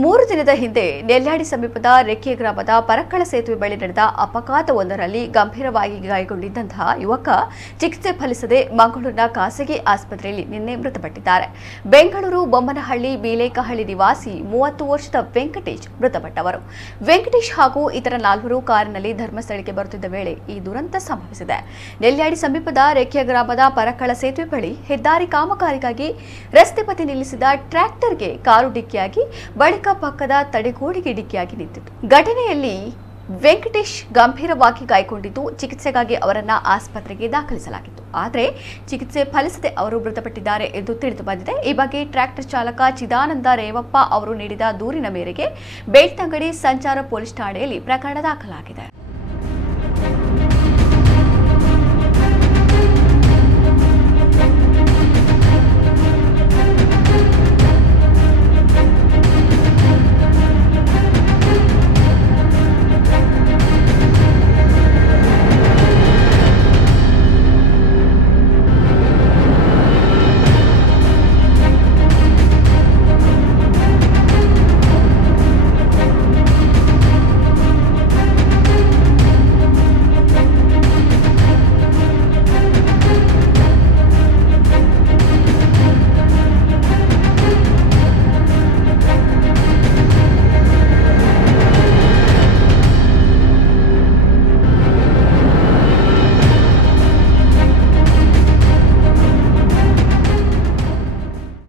3 ದಿನದ ಹಿಂದೆ ನೆಲ್ಯಾಡಿ ಸಮೀಪದ ರೆಕ್ಕೆ ಗ್ರಾಮದ ಪರಕ್ಕಳ ಸೇತುವೆ ಬಳಿ ನಡೆದ ಅಪಘಾತವೊಂದರಲ್ಲಿ ಗಂಭೀರವಾಗಿ ಗಾಯಗೊಂಡಿದ್ದಂತಹ ಯುವಕ ಚಿಕಿತ್ಸೆ ಫಲಿಸದೆ ಮಂಗಳೂರಿನ ಖಾಸಗಿ ಆಸ್ಪತ್ರೆಯಲ್ಲಿ ನಿನ್ನೆ ಮೃತಪಟ್ಟಿದ್ದಾರೆ. ಬೆಂಗಳೂರು ಬೊಮ್ಮನಹಳ್ಳಿ ಬೀಲೇಕಹಳ್ಳಿ ನಿವಾಸಿ 30 ವರ್ಷದ ವೆಂಕಟೇಶ್ ಮೃತಪಟ್ಟವರು. ವೆಂಕಟೇಶ್ ಹಾಗೂ ಇತರ 4 ಕಾರಿನಲ್ಲಿ ಧರ್ಮಸ್ಥಳಕ್ಕೆ ಬರುತ್ತಿದ್ದ ವೇಳೆ ಈ ದುರಂತ ಸಂಭವಿಸಿದೆ. ನೆಲ್ಯಾಡಿ ಸಮೀಪದ ರೆಕ್ಕೆ ಗ್ರಾಮದ ಪರಕ್ಕಳ ಸೇತುವೆ ಬಳಿ ಹೆದ್ದಾರಿ ಕಾಮಗಾರಿಗಾಗಿ ರಸ್ತೆ ಬದಿ ನಿಲ್ಲಿಸಿದ ಟ್ರ್ಯಾಕ್ಟರ್ಗೆ ಕಾರು ಡಿಕ್ಕಿಯಾಗಿ ಬಳಿಕ ಪಕ್ಕದ ತಡೆಗೋಡೆಗೆ ಡಿಕ್ಕಿಯಾಗಿ ನಿಂತಿತು. ಘಟನೆಯಲ್ಲಿ ವೆಂಕಟೇಶ್ ಗಂಭೀರವಾಗಿ ಗಾಯಗೊಂಡಿದ್ದು ಚಿಕಿತ್ಸೆಗಾಗಿ ಅವರನ್ನ ಆಸ್ಪತ್ರೆಗೆ ದಾಖಲಿಸಲಾಗಿತ್ತು. ಆದರೆ ಚಿಕಿತ್ಸೆ ಫಲಿಸದೆ ಅವರು ಮೃತಪಟ್ಟಿದ್ದಾರೆ ಎಂದು ತಿಳಿದು ಬಂದಿದೆ. ಈ ಬಗ್ಗೆ ಟ್ರ್ಯಾಕ್ಟರ್ ಚಾಲಕ ಚಿದಾನಂದ ರೇವಪ್ಪ ಅವರು ನೀಡಿದ ದೂರಿನ ಮೇರೆಗೆ ಬೆಳ್ತಂಗಡಿ ಸಂಚಾರ ಪೊಲೀಸ್ ಠಾಣೆಯಲ್ಲಿ ಪ್ರಕರಣ ದಾಖಲಾಗಿದೆ.